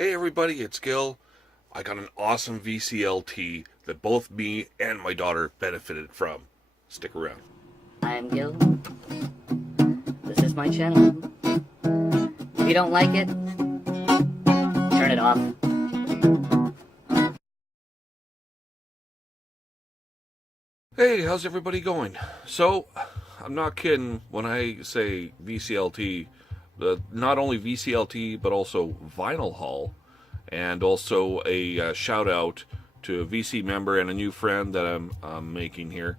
Hey everybody, it's Gil. I got an awesome VCLT that both me and my daughter benefited from. Stick around. I'm Gil. This is my channel. If you don't like it, turn it off. Hey, how's everybody going? So, I'm not kidding when I say VCLT. Not only VCLT, but also Vinyl Haul. And also a shout out to a VC member and a new friend that I'm making here.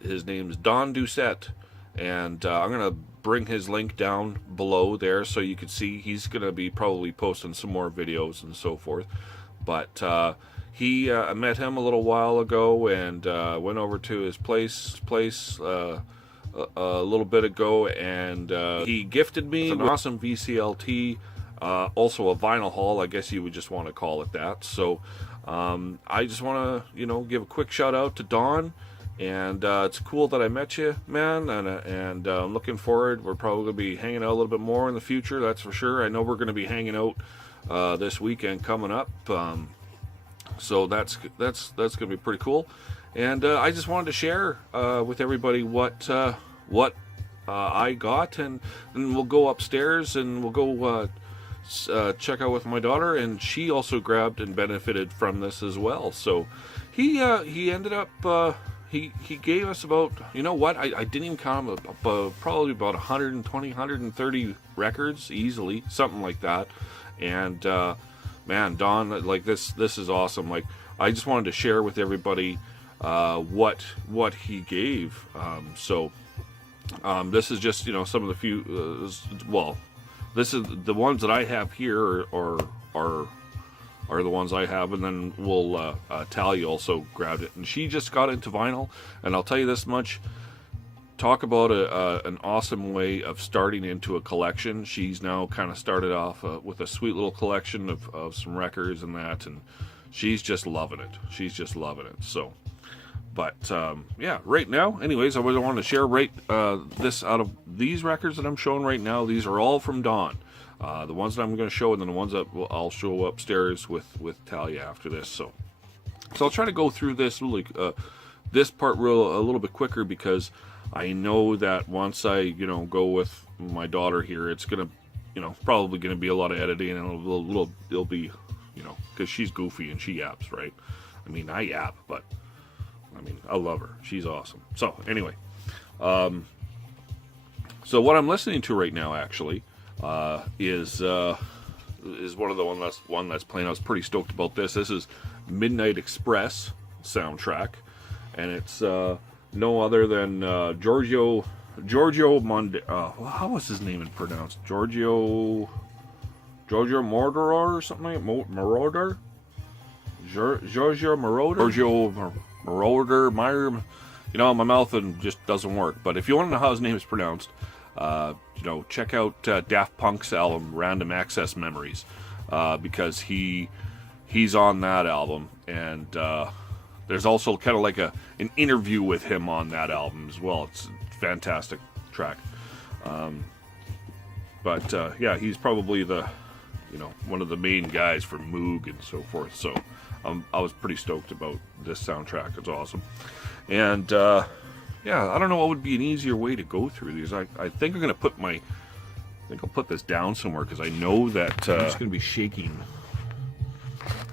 His name's Don Doucette, and I'm gonna bring his link down below there so you can see. He's gonna be probably posting some more videos and so forth. But I met him a little while ago and went over to his place a little bit ago, and he gifted me an awesome VCLT. Also a vinyl haul, I guess you would just want to call it that. So I just want to, give a quick shout out to Don, and it's cool that I met you, man, and I'm looking forward. We're probably going to be hanging out a little bit more in the future, that's for sure. I know we're going to be hanging out this weekend coming up, so that's going to be pretty cool. And I just wanted to share with everybody what I got, and we'll go upstairs and we'll go check out with my daughter, and she also grabbed and benefited from this as well. So he ended up he gave us about, I didn't even count them, probably about 120 130 records easily, something like that. And man, Don, like this is awesome. Like, I just wanted to share with everybody what he gave. This is just some of the few this is the ones that I have here are the ones I have, and then we'll Talia also grabbed it, and she just got into vinyl. And I'll tell you this much: talk about an awesome way of starting into a collection. She's now kind of started off with a sweet little collection of some records and that, and she's just loving it. So, but yeah, right now, anyways, I wanted to share this out of these records that I'm showing right now. These are all from Don. The ones that I'm going to show, and then the ones that I'll show upstairs with Talia after this. So I'll try to go through this this part a little bit quicker, because I know that once I go with my daughter here, it's gonna probably gonna be a lot of editing, and it'll be because she's goofy and she yaps, right? I mean, I yap, but I love her. She's awesome. So anyway, so what I'm listening to right now actually is one of the one that's playing. I was pretty stoked about this. This is Midnight Express soundtrack, and it's no other than Giorgio how was his name pronounced? Giorgio Moroder or something like that? Moroder? Giorgio Moroder, Meyer, my mouth and just doesn't work. But if you want to know how his name is pronounced, check out Daft Punk's album Random Access Memories, because he's on that album, and there's also kind of like an interview with him on that album as well. It's a fantastic track. But yeah, he's probably the one of the main guys for Moog and so forth. So I was pretty stoked about this soundtrack. It's awesome. And yeah, I don't know what would be an easier way to go through these. I think I'm gonna I'll put this down somewhere, because I know that I'm just gonna be shaking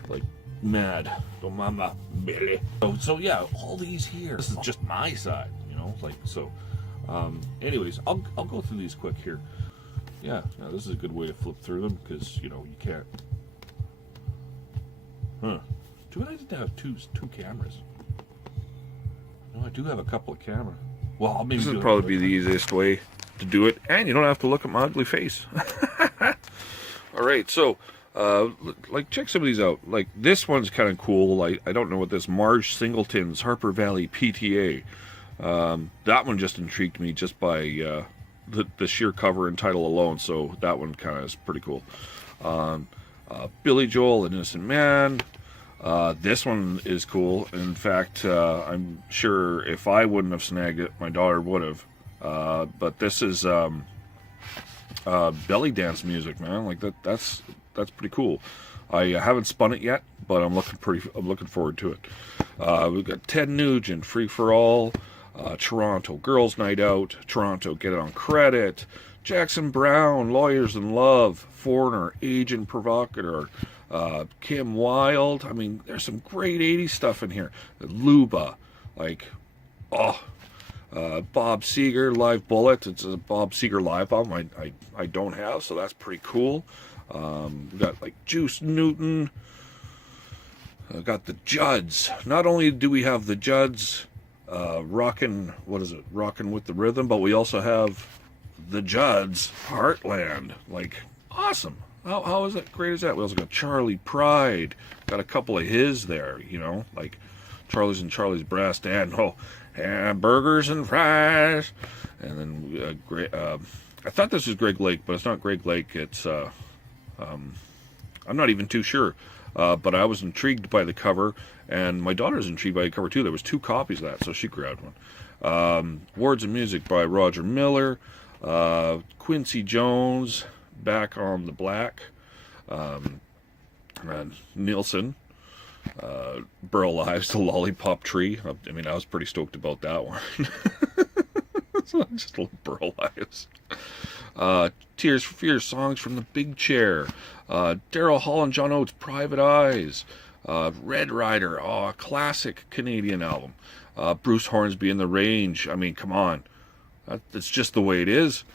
like mad. Oh, mama, Billy. So yeah, all these here. This is just my side, so. Anyways, I'll go through these quick here. Yeah, this is a good way to flip through them, because you can't. Too bad I didn't have two cameras. No, I do have a couple of cameras. Well, maybe this would probably be the easiest way to do it, and you don't have to look at my ugly face. All right, so check some of these out. Like, this one's kind of cool. I don't know what this Marge Singleton's Harper Valley PTA. That one just intrigued me just by the sheer cover and title alone. So that one kind of is pretty cool. Billy Joel, An Innocent Man. This one is cool. In fact, I'm sure if I wouldn't have snagged it, my daughter would have. But this is belly dance music, man. Like that's that's pretty cool. I haven't spun it yet, but I'm looking forward to it. We've got Ted Nugent, Free for All, Toronto, Girls Night Out, Toronto, Get It on Credit, Jackson Brown, Lawyers in Love, Foreigner, Agent Provocateur, Kim Wilde. I mean, there's some great 80s stuff in here. Luba, like, Bob Seger, Live Bullet. It's a Bob Seger live album I don't have, so that's pretty cool. We got like Juice Newton. Got the Judds. Not only do we have the Judds rocking with the rhythm, but we also have the Judds Heartland. Like, awesome. How is that great as that? We also got Charlie Pride. Got a couple of his there, you know, like Charlie's and Charlie's Brass Stand. Oh, hamburgers and fries. And then I thought this was Greg Lake, but it's not Greg Lake. It's I'm not even too sure. But I was intrigued by the cover, and my daughter's intrigued by the cover too. There was 2 copies of that, so she grabbed one. Words and Music by Roger Miller, Quincy Jones, Back on the Black, Nilsson, Burl Ives, The Lollipop Tree. I mean, I was pretty stoked about that one. So just a little Burl Ives. Tears for Fears, Songs from the Big Chair. Daryl Hall and John Oates, Private Eyes. Red Rider, a classic Canadian album. Bruce Hornsby and the Range. I mean, come on. That's just the way it is.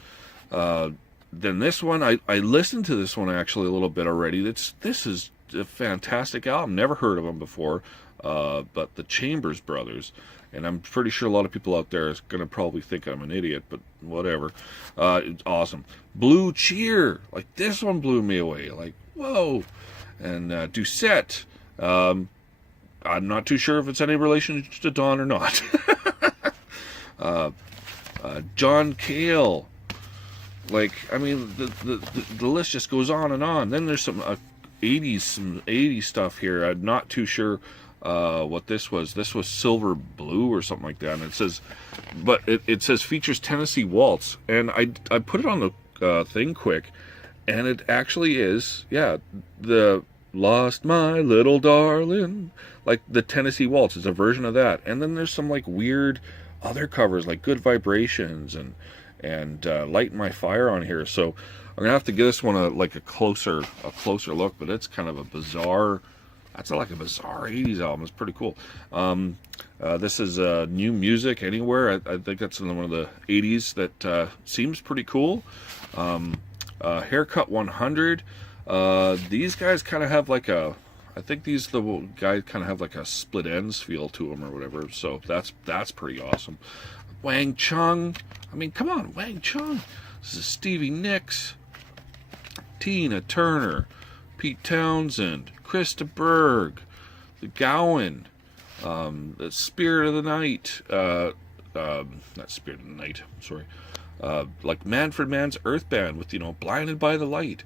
Then this one, I listened to this one actually a little bit already. This is a fantastic album. Never heard of them before. But the Chambers Brothers. And I'm pretty sure a lot of people out there is going to probably think I'm an idiot, but whatever. It's awesome. Blue Cheer. Like, this one blew me away. Like, whoa. And Doucette. I'm not too sure if it's any relation to Don or not. John Cale. Like, I mean, the list just goes on and on. Then there's some 80s stuff here. I'm not too sure what this was. This was Silver Blue or something like that. And it says, but it says features Tennessee Waltz. And I put it on the thing quick, and it actually is, yeah, the Lost My Little Darling, like the Tennessee Waltz is a version of that. And then there's some like weird other covers like Good Vibrations and Light My Fire on here. So I'm gonna have to give this one a closer look. But it's kind of a bizarre. That's like a bizarre 80s album. It's pretty cool. This is New Music Anywhere. I think that's one of the 80s that seems pretty cool. Haircut 100. These guys kind of have like a... I think the guys kind of have like a Split Ends feel to them or whatever. So that's pretty awesome. Wang Chung. I mean, come on, Wang Chung. This is Stevie Nicks. Tina Turner. Pete Townsend. Krista Berg, the Gowan, the Spirit of the Night, not Spirit of the Night, sorry, like Manfred Mann's Earth Band with, Blinded by the Light,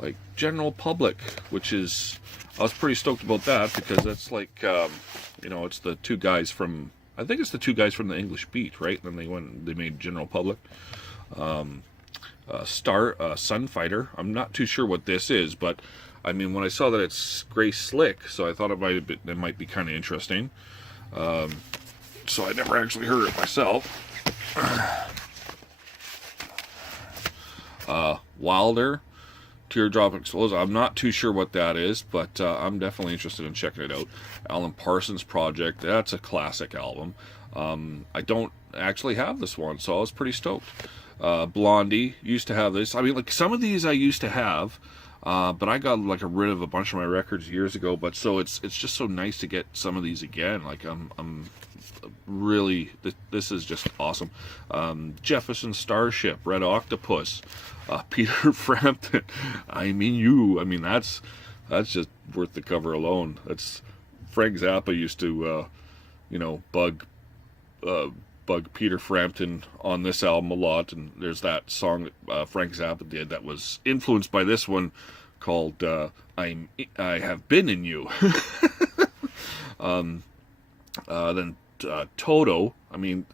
like General Public, which is, I was pretty stoked about that because that's like, it's the 2 guys from, I think it's the 2 guys from the English Beat, right? And then they made General Public. Sunfighter, I'm not too sure what this is, but I mean, when I saw that it's Grace Slick, so I thought it might be kind of interesting. So I never actually heard it myself. Wilder, Teardrop Explosion. I'm not too sure what that is, but I'm definitely interested in checking it out. Alan Parsons Project, that's a classic album. I don't actually have this one, so I was pretty stoked. Blondie, used to have this. I mean, like, some of these I used to have. But I got rid of a bunch of my records years ago. But so it's just so nice to get some of these again. Like I'm really, this is just awesome. Jefferson Starship, Red Octopus, Peter Frampton. I mean that's just worth the cover alone. That's Frank Zappa used to bug Peter Frampton on this album a lot, and there's that song that Frank Zappa did that was influenced by this one called I Have Been in You. Then Toto, I mean,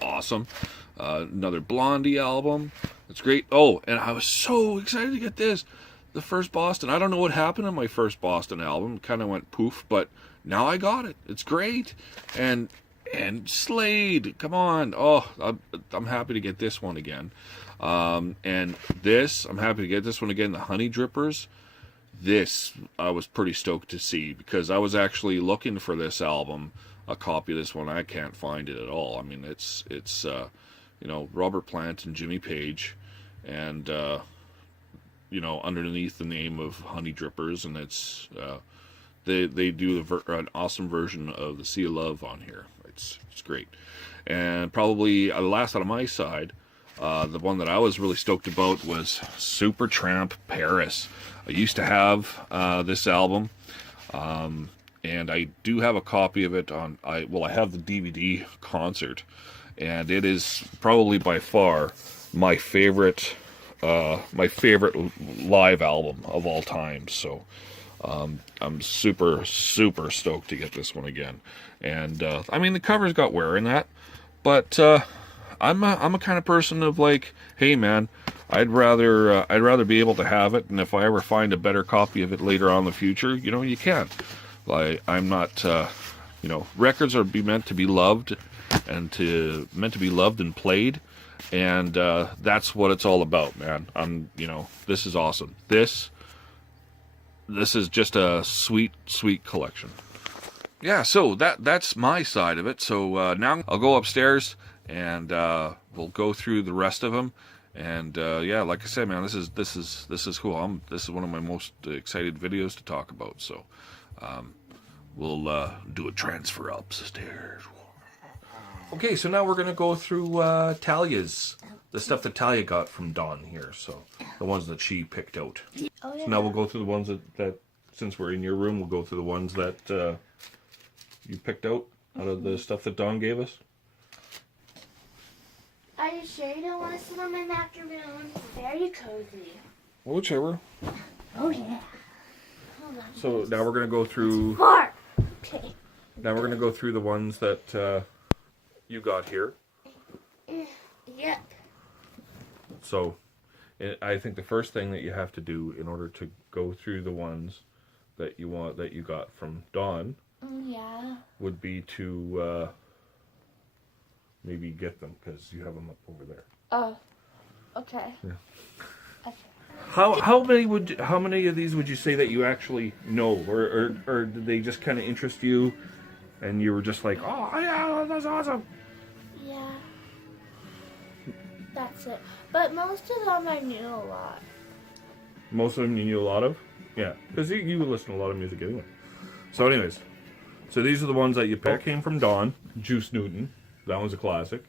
awesome. Another Blondie album. It's great. Oh, and I was so excited to get this. the first Boston. I don't know what happened on my first Boston album. Kind of went poof, but now I got it. It's great. And Slade, come on. Oh, I'm happy to get this one again. And this, I'm happy to get this one again. The Honey Drippers. This I was pretty stoked to see, because I was actually looking for this album, a copy of this one. I can't find it at all. I mean, it's you know, Robert Plant and Jimmy Page, and you know, underneath the name of Honey Drippers, and it's they do an awesome version of the Sea of Love on here. It's great. And probably the last out of my side, the one that I was really stoked about was Supertramp Paris. I used to have this album, and I do have a copy of it on. I have the DVD concert, and it is probably by far my favorite live album of all time. So I'm super stoked to get this one again. And I mean, the cover's got wear in that, but I'm a kind of person of like, hey man, I'd rather be able to have it, and if I ever find a better copy of it later on in the future, you know, you can. Like, I'm not, you know, records are meant to be loved, and meant to be loved and played, and that's what it's all about, man. You know, this is awesome. This is just a sweet collection. Yeah, so that's my side of it. So now I'll go upstairs and we'll go through the rest of them. And yeah, like I said, man, this is cool. This is one of my most excited videos to talk about. So we'll do a transfer upstairs. Okay, so now we're gonna go through Talia's, the stuff that Talia got from Don here. So the ones that she picked out. Oh, yeah. So now we'll go through the ones that since we're in your room, we'll go through the ones that you picked out of the stuff that Don gave us. Are you sure you don't want to sit on my macaroon? Very cozy. Well, whichever. Oh, yeah. Hold on. So now we're going to go through... More! Okay. Now we're going to go through the ones that you got here. Yep. So I think the first thing that you have to do in order to go through the ones that you got from Don Yeah. would be to... maybe get them, because you have them up over there. Oh, okay. Yeah. Okay. How many of these would you say that you actually know, or did they just kind of interest you, and you were just like, oh yeah, that's awesome? Yeah. That's it. But most of them I knew a lot. Most of them you knew a lot of? Yeah, because you listen to a lot of music anyway. So anyways, so these are the ones that you picked. Came from Dawn, Juice Newton. That one's a classic.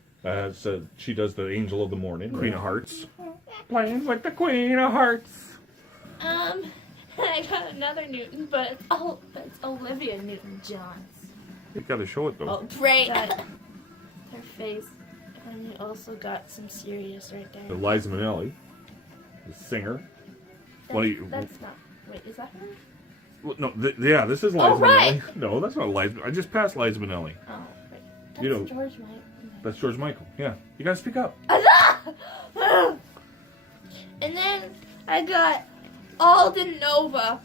She does the Angel of the Morning, Queen of Hearts. Playing with the Queen of Hearts. I got another Newton, but it's Olivia Newton-Johns. You gotta show it though. Oh, great. Her face. And you also got some serious right there. So Liza Minnelli, the singer. That's not. Wait, is that her? Well, no, yeah, this is Liza right. Minnelli. No, that's not Liza. I just passed Liza Minnelli. Oh, right. That's You know, George Michael. That's George Michael. Yeah, you gotta speak up. And then I got Alden Nova.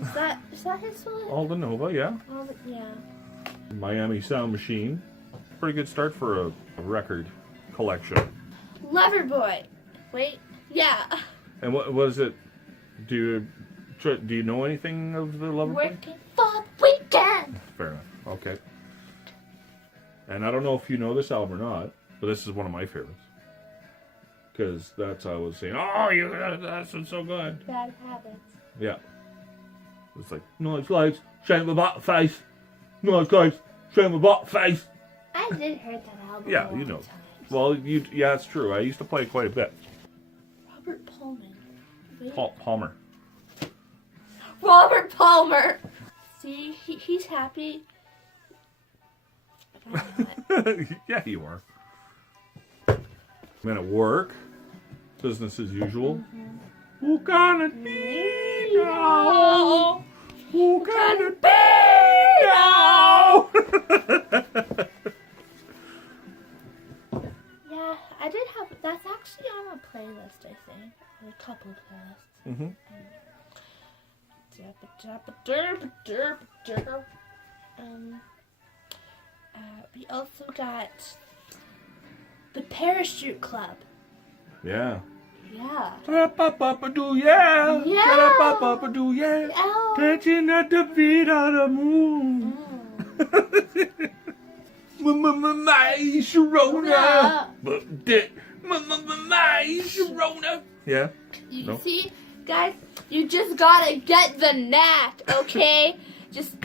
Is that his one? Alden Nova, yeah. Yeah. Miami Sound Machine. Pretty good start for a record collection. Loverboy. Wait. Yeah. And what was it? Do you know anything of the Loverboy? Working for the weekend. Fair enough. Okay. And I don't know if you know this album or not, but this is one of my favorites. Because that's how I was saying, oh, that's so good. Bad habits. Yeah. It's like, nice legs, shame my butt face. Nice legs, shame my butt face. I did hear that album. Yeah, you know. Well, yeah, it's true. I used to play it quite a bit. Robert Pullman. Wait. Palmer. Robert Palmer. See, he's happy. Yeah, you are. Men at work, business as usual. Who can it be now? Who can it be now? Yeah, I did have. That's actually on a playlist, I think. Or a couple playlists. We also got the Parachute Club. Yeah. Yeah. Do yeah. Yeah. Do yeah. Oh. Catching at the feet of the moon. My Sharona. My Sharona. Yeah. You No. see, guys, you just gotta get the knack, okay? Just.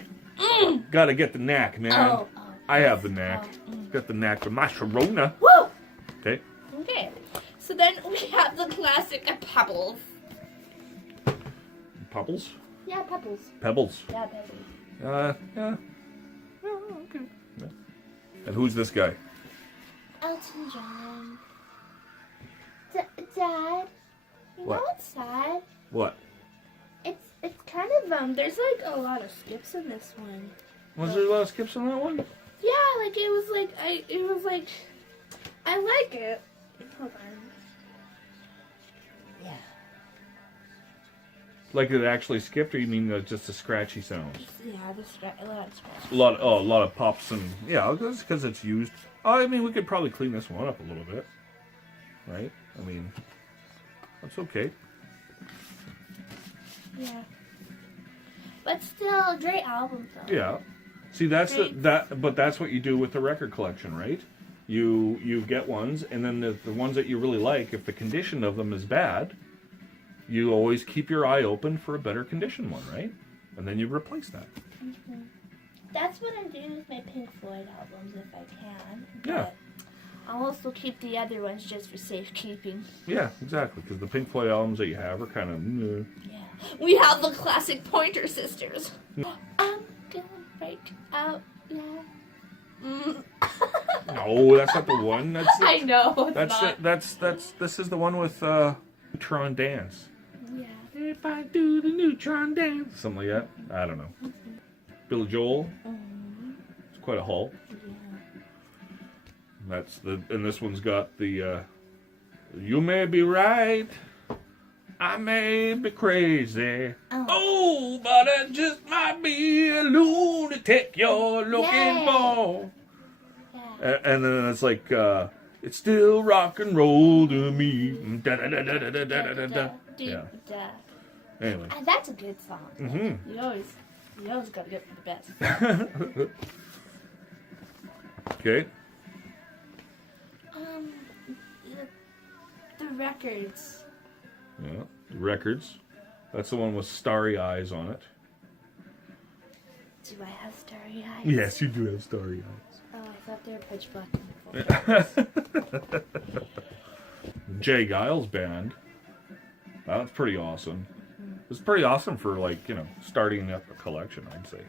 Gotta get the knack, man. Oh. I have the knack. Got the knack for my Sharona. Woo! Okay. Okay. So then we have the classic Pebbles. Pebbles? Yeah, Pebbles. Pebbles. Yeah, Pebbles. Yeah. Oh, okay. Yeah. And who's this guy? Elton John. Dad, you What? know what's sad? What? It's kind of there's like a lot of skips in this one. Was there a lot of skips on that one? Yeah, like I like it. Hold on. Yeah. Like it actually skipped, or you mean just the scratchy sounds? Yeah, a lot of scratches. A lot of pops and yeah, that's because it's used. I mean, we could probably clean this one up a little bit, right? I mean, that's okay. Yeah. But still, great album though. Yeah. See, that's but that's what you do with the record collection, right? You get ones, and then the ones that you really like, if the condition of them is bad, you always keep your eye open for a better condition one, right? And then you replace that. Mm-hmm. That's what I'm doing with my Pink Floyd albums if I can. Yeah. But I'll also keep the other ones just for safekeeping. Yeah, exactly. Because the Pink Floyd albums that you have are kind of. Yeah. We have the classic Pointer Sisters. I'm gonna break out now. No, that's not the one. That's I know. That's this is the one with Neutron Dance. Yeah. If I do the Neutron Dance, something like that. I don't know. Billy Joel. It's quite a haul. Yeah. And this one's got the you may be right, I may be crazy. Oh, but it just might be a lunatic you're looking for. Yeah. And then it's like it's still rock and roll to me. Da, da, da, da, da, da, da, da, da. Yeah. Anyway. That's a good song. Mm-hmm. You always gotta get for the best. Okay. The records. Yeah. Records. That's the one with starry eyes on it. Do I have starry eyes? Yes, you do have starry eyes. Oh, I thought they were pitch black. Jay Giles Band. That's pretty awesome. It's pretty awesome for, like, starting up a collection, I'd say.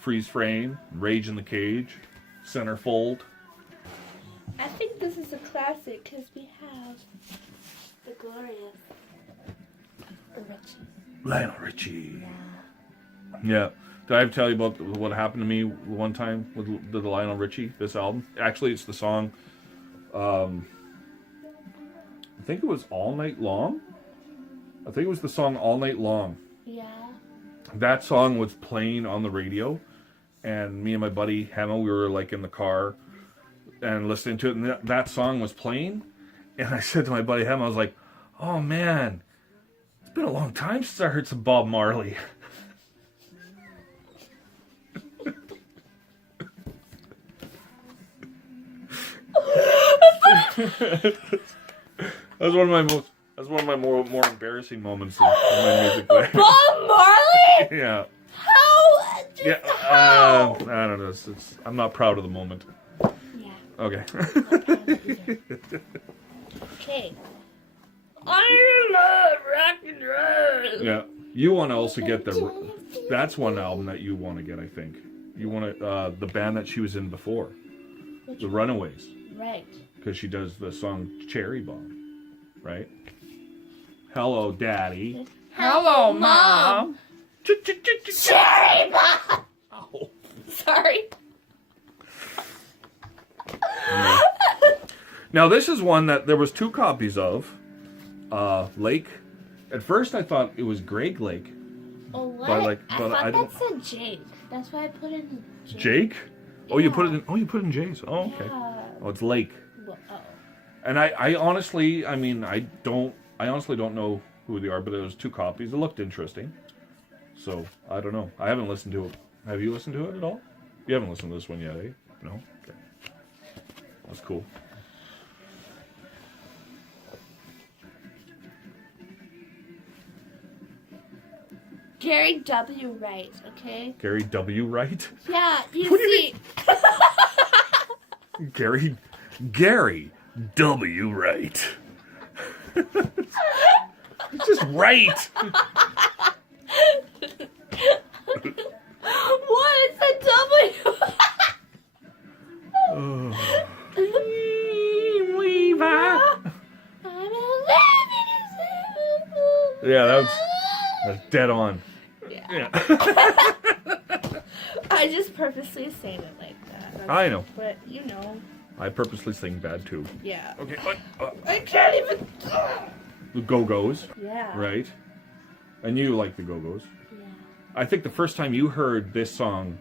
Freeze Frame, Rage in the Cage, Centerfold. I think this is a classic because we have the glorious Richie. Lionel Richie. Yeah. Did I ever tell you about what happened to me one time with the Lionel Richie, this album? Actually, it's the song, I think it was All Night Long. I think it was the song All Night Long. Yeah. That song was playing on the radio, and me and my buddy Hema, we were like in the car and listening to it, and that song was playing, and I said to my buddy Hema, I was like, oh man, it's been a long time since I heard some Bob Marley. That's one of my more embarrassing moments in my music life. Bob Marley? Yeah. How? How? I don't know. I'm not proud of the moment. Yeah. Okay. Okay. I love rock and roll. Yeah. You want to also get that's one album that you want to get, I think. You want to, the band that she was in before. The Runaways. Right. Because she does the song Cherry Bomb. Right? Hello, Daddy. Hello, Mom. Cherry Bomb. Oh. Sorry. Now, this is one that there was 2 copies of. Lake. At first, I thought it was Greg Lake, Oh, what? But like, I but thought I don't. that said Jake. That's why I put in Jake. Jake? Oh, you put it Yeah. in. Oh, you put it in Jay's. Oh, okay. Yeah. Oh, it's Lake. Well, oh. And I honestly, I mean, I honestly don't know who they are, but there was 2 copies. It looked interesting. So I don't know. I haven't listened to it. Have you listened to it at all? You haven't listened to this one yet, eh? No. Okay. That's cool. Gary W. Wright, okay? Gary W. Wright. Yeah, you What do you see. Gary W. Wright. It's just right. What is the W? Yeah, that's dead on. Yeah. I just purposely saying it like that. I know. But, you know. I purposely sing bad too. Yeah. Okay. I can't even. The Go-Go's. Yeah. Right. And you like the Go-Go's. Yeah. I think the first time you heard this song,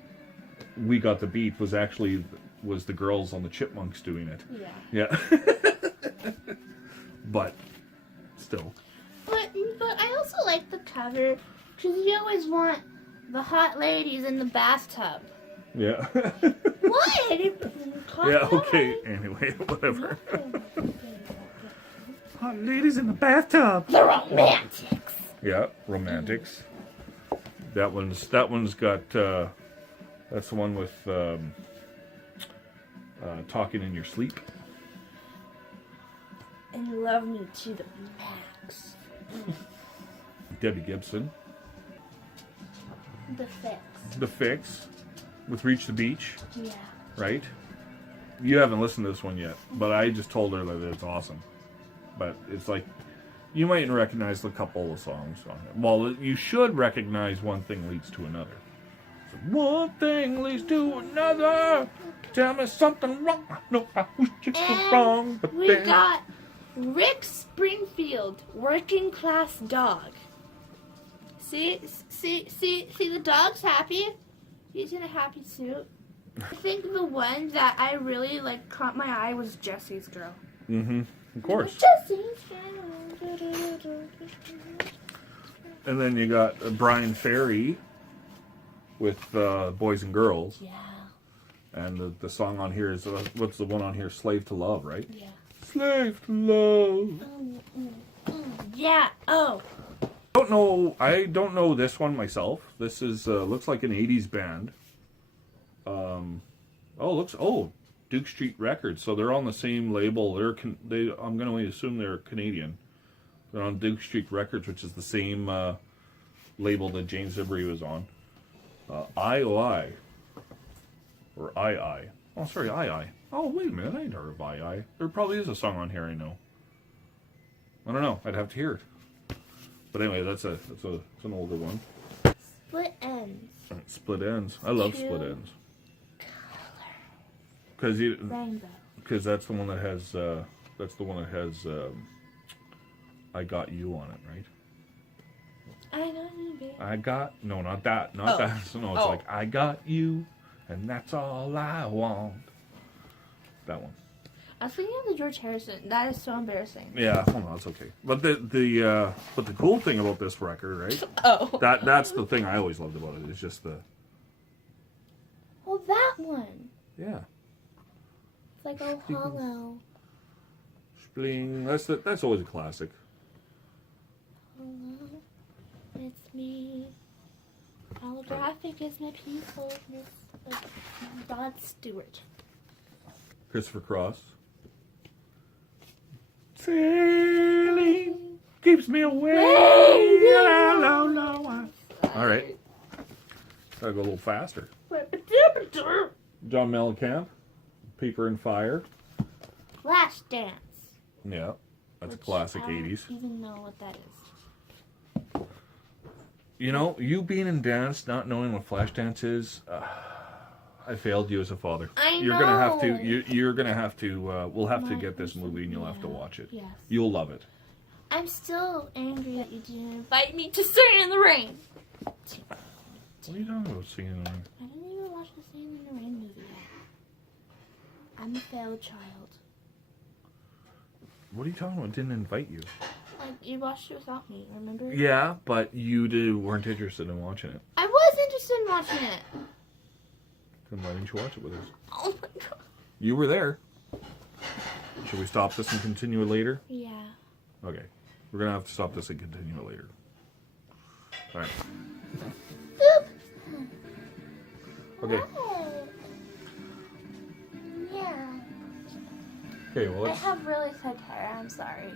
"We Got the Beat," was the girls on the Chipmunks doing it. Yeah. Yeah. But still. But I also like the cover because you always want the hot ladies in the bathtub. Yeah. What? Yeah. Okay. Anyway, whatever. Hot ladies in the bathtub. The romantics. Yeah, romantics. That one's got. That's the one with talking in your sleep. And you love me to the max. Debbie Gibson. The fix. The Fix with Reach the Beach, Yeah. right? You haven't listened to this one yet, but I just told her that it's awesome. But it's like, you might recognize a couple of songs on it. Well, you should recognize One Thing Leads to Another. So, one thing leads to another. Tell me something wrong. No, I wish it was wrong. But We then... got Rick Springfield, Working Class Dog. See, the dog's happy. He's in a happy suit. I think the one that I really caught my eye was Jesse's Girl. Mm-hmm. Of course. Jesse's Girl. And then you got Brian Ferry with Boys and Girls. Yeah. And the song on here is, what's the one on here? Slave to Love, right? Yeah. Slave to Love. Yeah. Oh. I don't know this one myself. This is looks like an 80s band. Duke Street Records. So they're on the same label. I'm going to assume they're Canadian. They're on Duke Street Records, which is the same label that James Ivory was on. IOI. Or II. Oh, sorry, II. Oh, wait a minute. I ain't heard of II. There probably is a song on here I know. I don't know. I'd have to hear it. But anyway, it's an older one. Split Ends. Split Ends. I love Split Ends. Rainbow. Because that's the one that has I Got You on it, right? I know you, baby. Not that. Not that. So no, it's like I got you, and that's all I want. That one. I was thinking of the George Harrison. That is so embarrassing. Yeah, well, no, that's okay. But the cool thing about this record, right? Oh. That's the thing I always loved about it. It's just the. Well, that one. Yeah. It's like Oh Hollow. Spling. That's always a classic. Hello, it's me. Holographic is my peacefulness. Rod Stewart. Christopher Cross. Sailing keeps me away. All right. Gotta go a little faster. John Mellencamp. Paper and Fire. Flashdance. Yeah. That's a classic I don't 80s. even know what that is. You know, you being in dance, not knowing what Flashdance is, I failed you as a father. You're gonna have to. You're gonna have to. We'll have to get this movie, and you'll have to watch it. Yes. You'll love it. I'm still angry that you didn't invite me to Sing in the Rain. What are you talking about, Singing in the Rain? I didn't even watch the Singing in the Rain movie yet. I'm a failed child. What are you talking about? Didn't invite you. Like, you watched it without me, remember? Yeah, but you weren't interested in watching it. I was interested in watching it. Then why didn't you watch it with us? Oh my god. You were there. Should we stop this and continue it later? Yeah. Okay. We're going to have to stop this and continue it later. All right. Okay. Yeah. Okay, well, I let's... have really thick hair, I'm sorry.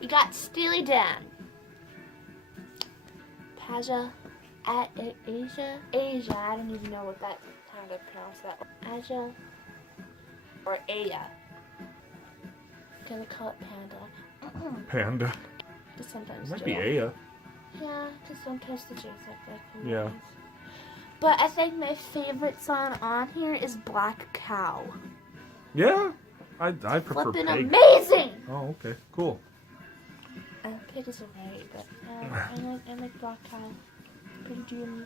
We got Steely Dan. Paja. Asia, I don't even know how to pronounce that. Aja. Or Aya. I'm gonna call it Panda. Panda. Because sometimes It might Joe- be Aya. Yeah, because sometimes the jokes like that. Yeah. But I think my favorite song on here is Black Cow. Yeah? I prefer Flippin' Pig. amazing! Oh, okay. Cool. Pig is alright, but I like Black Cow. Pretty dreamy.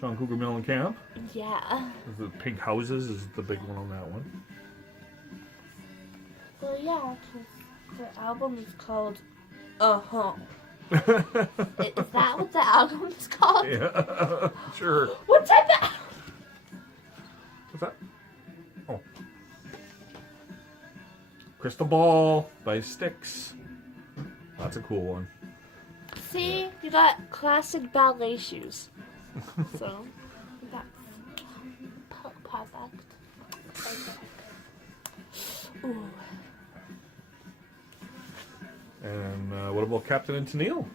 John Cougar Mellencamp. Yeah. The Pink Houses is the big one on that one. Well, yeah, because the album is called Uh-huh. Is that what the album is called? Yeah. Sure. What type of... What's that? Oh. Crystal Ball by Styx. That's a cool one. See, you got classic ballet shoes. So, that's perfect. Ooh. And what about Captain and Tennille?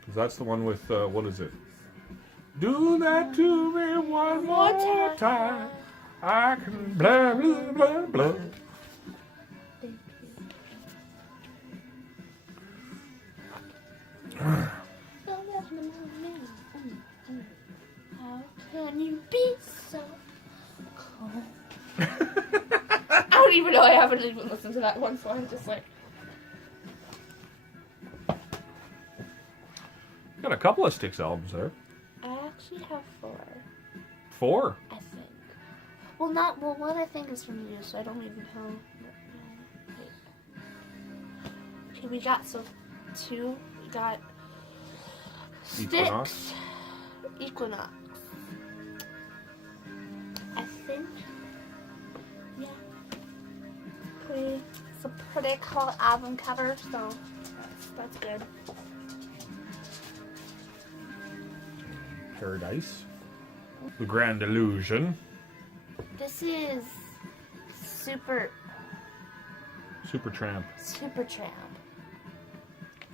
Because that's the one with, what is it? Do that to me one more time. I can blah, blah, blah, blah. Thank you. How can you be so cold? I don't even know. I haven't even listened to that one, so I'm just like... Got a couple of Styx albums there. I actually have 4. 4. I think. Well, one I think is from you, so I don't even know. Wait. Okay, we got 2. We got Equinox. Styx, Equinox. I think. Yeah. It's a pretty cool album cover, so that's good. Paradise. The Grand Illusion. This is Supertramp. Supertramp.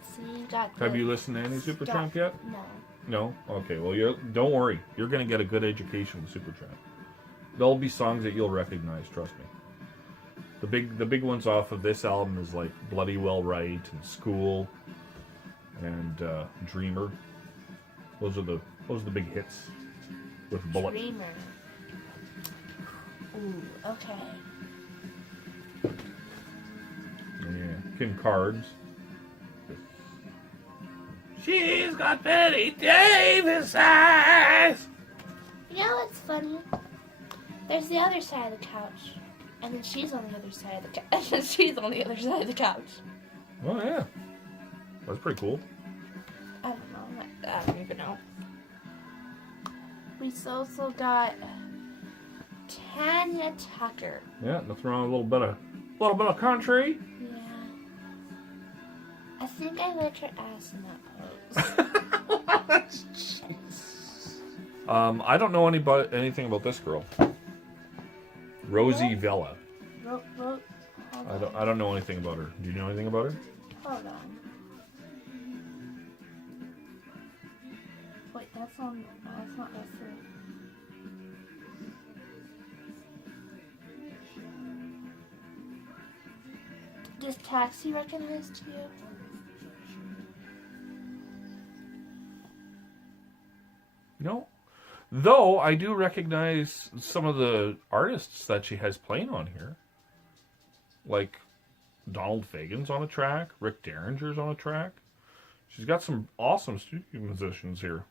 See, you got. Have you listened to any Supertramp yet? No. No? Okay, well, don't worry. You're going to get a good education with Supertramp. There'll be songs that you'll recognize, trust me. The big ones off of this album is like Bloody Well Right and School and Dreamer. Those are the big hits with Bullet. Dreamer. Ooh, okay. Yeah, Kim Cards. She's got Betty Davis eyes. You know what's funny? There's the other side of the couch, and then she's on the other side of the couch, and then she's on the other side of the couch. Oh yeah, that's pretty cool. I don't know. I don't even know. We also got Tanya Tucker. Yeah, nothing wrong with a little bit of country. Yeah. I think I like her ass in that pose. I don't know anything about this girl. Rosie Vella. I don't know anything about her. Do you know anything about her? Hold on. Wait, that's on. No, that's not S3. Does Taxi recognize to you? No. Though I do recognize some of the artists that she has playing on here. Like Donald Fagen's on a track, Rick Derringer's on a track, She's got some awesome studio musicians here.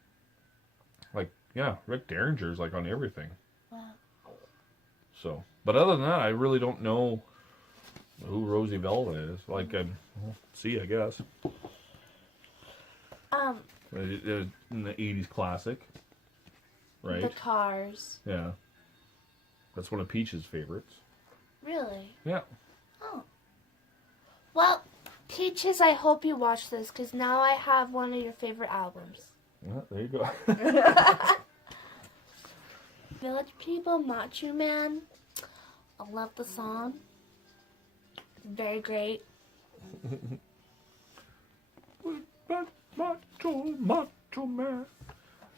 Like, yeah, Rick Derringer's like on everything. Wow. So, but other than that, I really don't know who Rosie Velva is. Like, see, I guess. In the 80s classic, right? The Cars. Yeah. That's one of Peach's favorites. Really? Yeah. Oh. Well, Peaches, I hope you watch this, because now I have one of your favorite albums. Yeah, there you go. Village People, Macho Man. I love the song. It's very great. Macho Man.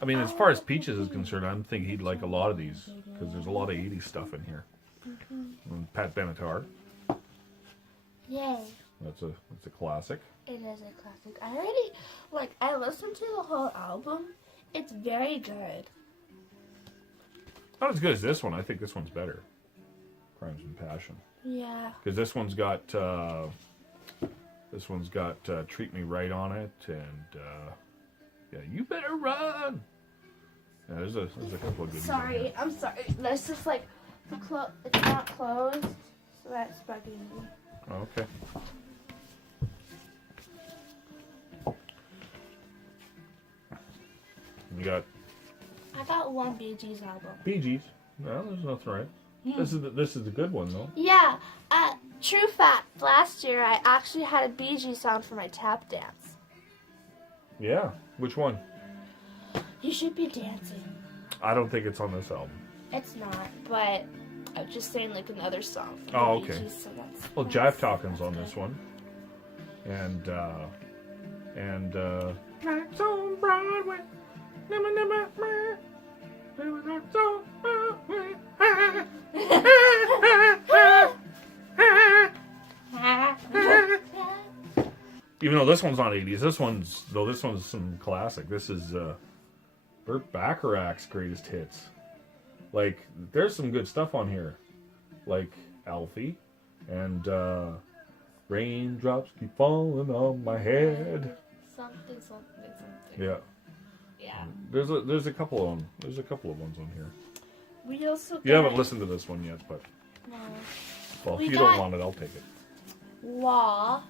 I mean, as far as Peaches is concerned, I'm thinking he'd like a lot of these, because there's a lot of 80s stuff in here. And Pat Benatar. Yay. That's a classic. It is a classic. I listened to the whole album. It's very good. Not as good as this one. I think this one's better. Crimes and Passion. Yeah. Because this one's got Treat Me Right on it, and yeah, You Better Run. Yeah, there's a couple of good ones. Sorry, I'm sorry. There's just like it's not closed, so that's bugging me. Okay. You got I got one Bee Gees album. Bee Gees. No, there's nothing right. This is the good one though. Yeah. True fact. Last year I actually had a Bee Gees song for my tap dance. Yeah. Which one? You Should Be Dancing. I don't think it's on this album. It's not, but I'm just saying like another song. For Oh, the Bee okay. Gees, so that's Jive Talkin's on this one. And Nights on Broadway. Even though this one's not 80s, this one's some classic. This is Burt Bacharach's greatest hits. Like, there's some good stuff on here, like Alfie and Raindrops Keep Falling on My Head. something. Yeah. Yeah. There's a couple of them. There's a couple of ones on here. We also You haven't listened to this one yet, but No. well, We if you got- don't want it, I'll take it. Wah.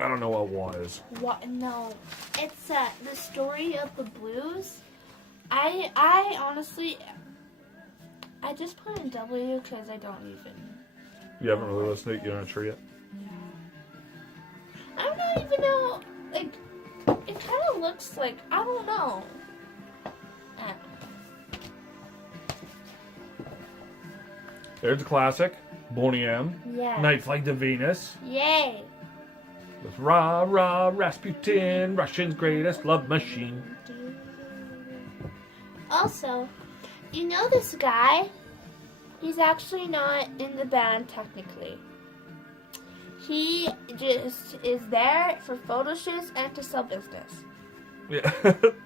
I don't know what Wah is. What? No, it's the story of the blues. I honestly, I just put in W because I don't even. You haven't really listened to it. You're not sure yet. I don't even know. Like, it kind of looks like I don't know. There's a classic, Boney M. Yeah. Night Flight to Venus. Yay. With Rah Rah Rasputin, Russian's greatest love machine. Also, you know this guy? He's actually not in the band technically. He just is there for photo shoots and to sell business. Yeah,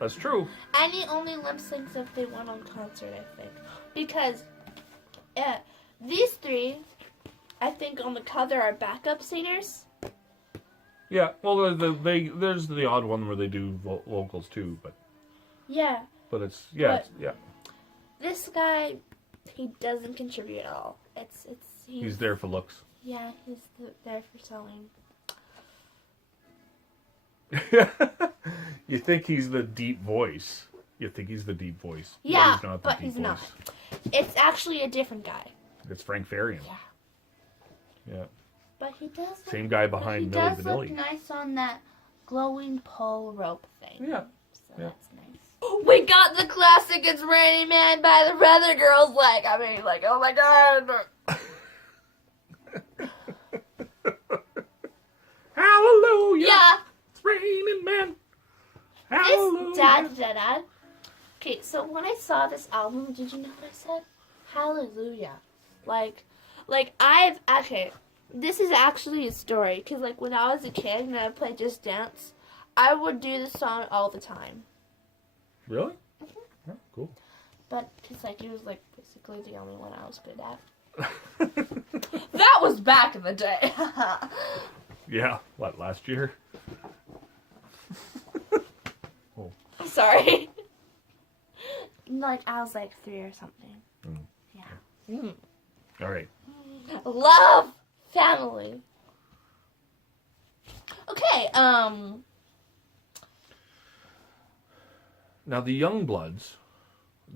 that's true. And he only lip syncs if they went on concert, I think. Because these three, I think on the cover are backup singers. Yeah, well, there's the odd one where they do vocals too, but Yeah. but it's This guy, he doesn't contribute at all. he's there for looks. Yeah, he's there for selling. You think he's the deep voice. Yeah, but he's not. It's actually a different guy. It's Frank Farian. Yeah. But he does. Same guy behind Milli He does Vanilli. look nice on that glowing pole rope thing. Yeah. So Yeah. that's nice. We got the classic "It's Raining Man" by the Weather Girls. Oh my god. Hallelujah. Yeah. It's raining men. Hallelujah. It's Dad. Okay, so when I saw this album, did you know what I said? Hallelujah. This is actually a story, because, when I was a kid and I played Just Dance, I would do this song all the time. Really? Yeah, cool. But, because, it was, basically the only one I was good at. That was back in the day. Yeah, what, last year? Sorry. Like, I was like 3 or something. Yeah. All right. Love family. Okay, Now the Youngbloods,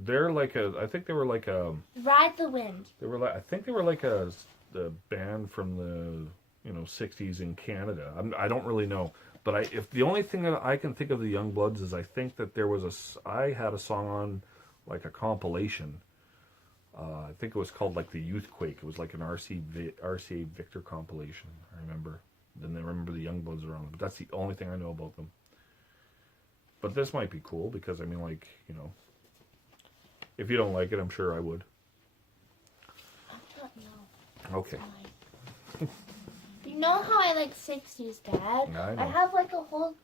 they're like I think they were like Ride the Wind. I think they were like the band from the 60s in Canada. I don't really know, but if the only thing that I can think of the Youngbloods is I think that I had a song on like a compilation. I think it was called like the Youthquake. It was like an RCA Victor compilation. I remember. Then I remember the Youngbloods around, but that's the only thing I know about them. But this might be cool because I mean, like, if you don't like it, I'm sure I would. I don't know. Okay. You know how I like 60s, Dad? I know. I have like a whole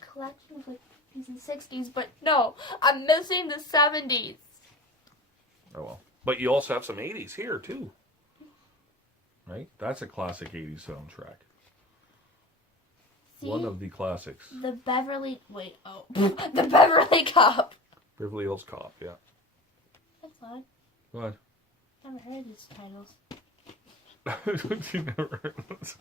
collection of like 50s and 60s, but no, I'm missing the 70s. Oh well. But you also have some 80s here too. Right? That's a classic 80s soundtrack. See? One of the classics. The Beverly Cop. Beverly Hills Cop, yeah. That's odd. What? Never heard these titles. You never heard this?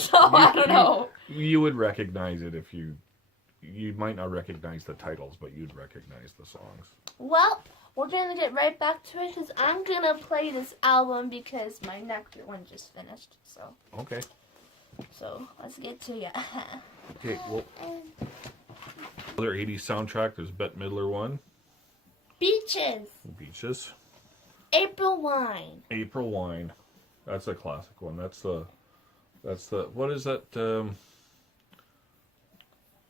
So I don't know. You would recognize it if you might not recognize the titles, but you'd recognize the songs. Well, we're gonna get right back to it because I'm gonna play this album because my Nectar one just finished. Okay. So let's get to it. Okay, well, other 80s soundtrack, there's Bette Midler one. Beaches. Beaches. April Wine. April Wine. That's a classic one. That's the what is that?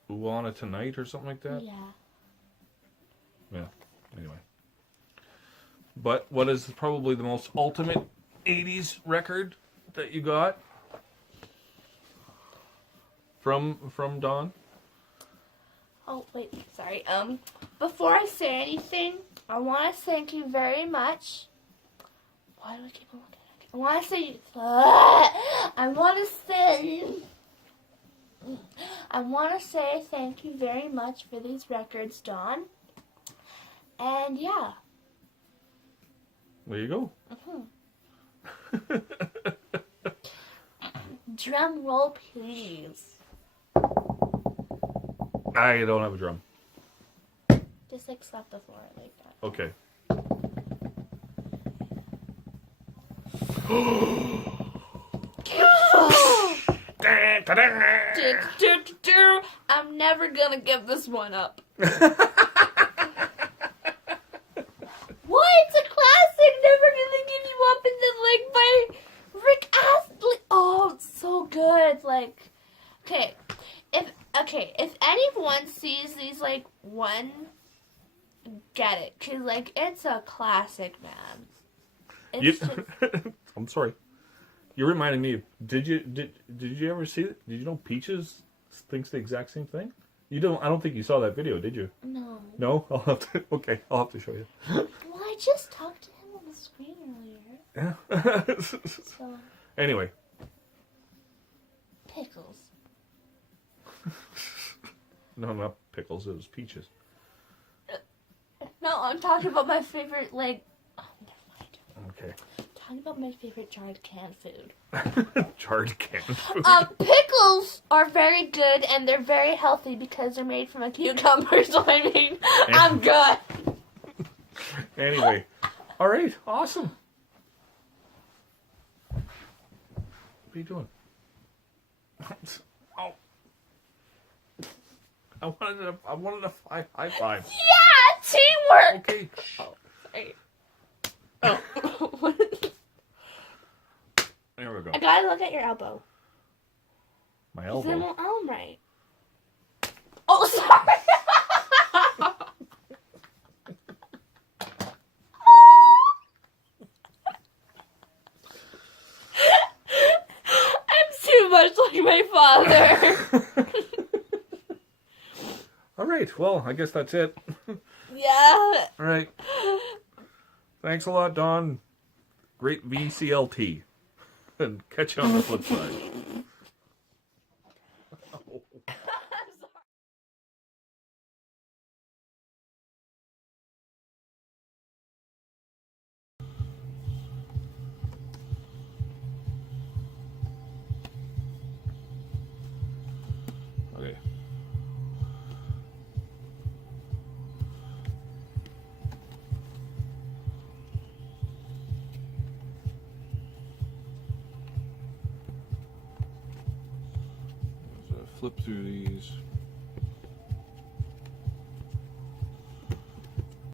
Uwana Tonight or something like that? Yeah. Yeah. Anyway. But what is probably the most ultimate 80s record that you got from Don? Oh, wait, sorry. Before I say anything, I want to thank you very much. Why do I keep on looking at it? I want to say thank you very much for these records, Don. And yeah. There you go. Drum roll, please. I don't have a drum. Just like slap the floor like that. Okay. I'm never gonna give this one up. What? It's a classic. Never gonna give you up. And then like by Rick Astley. Oh, it's so good. Like, if anyone sees these like one, get it, cause like it's a classic, man. It's just... I'm sorry. You're reminding me. Did you ever see it? Did you know Peaches thinks the exact same thing? You don't. I don't think you saw that video, did you? No. No. I'll have to. Okay, I'll have to show you. Well, I just talked to him on the screen earlier. Yeah. So. Anyway. Pickles. No, not pickles. It was Peaches. No, I'm talking about my favorite, like... Oh, never mind. Okay. Talking about my favorite jarred canned food. Jarred canned food. Pickles are very good, and they're very healthy because they're made from a cucumber, so I mean, I'm good. Anyway. All right. Awesome. What are you doing? Oh. I wanted a high five. Yeah, teamwork. Okay. Oh, sorry. Oh. There we go. I gotta look at your elbow. My Then elbow. we'll arm right. Oh, sorry. I'm too much like my father. All right. Well, I guess that's it. Yeah. All right. Thanks a lot, Don. Great VCLT. And catch you on the flip side. Okay. Flip through these.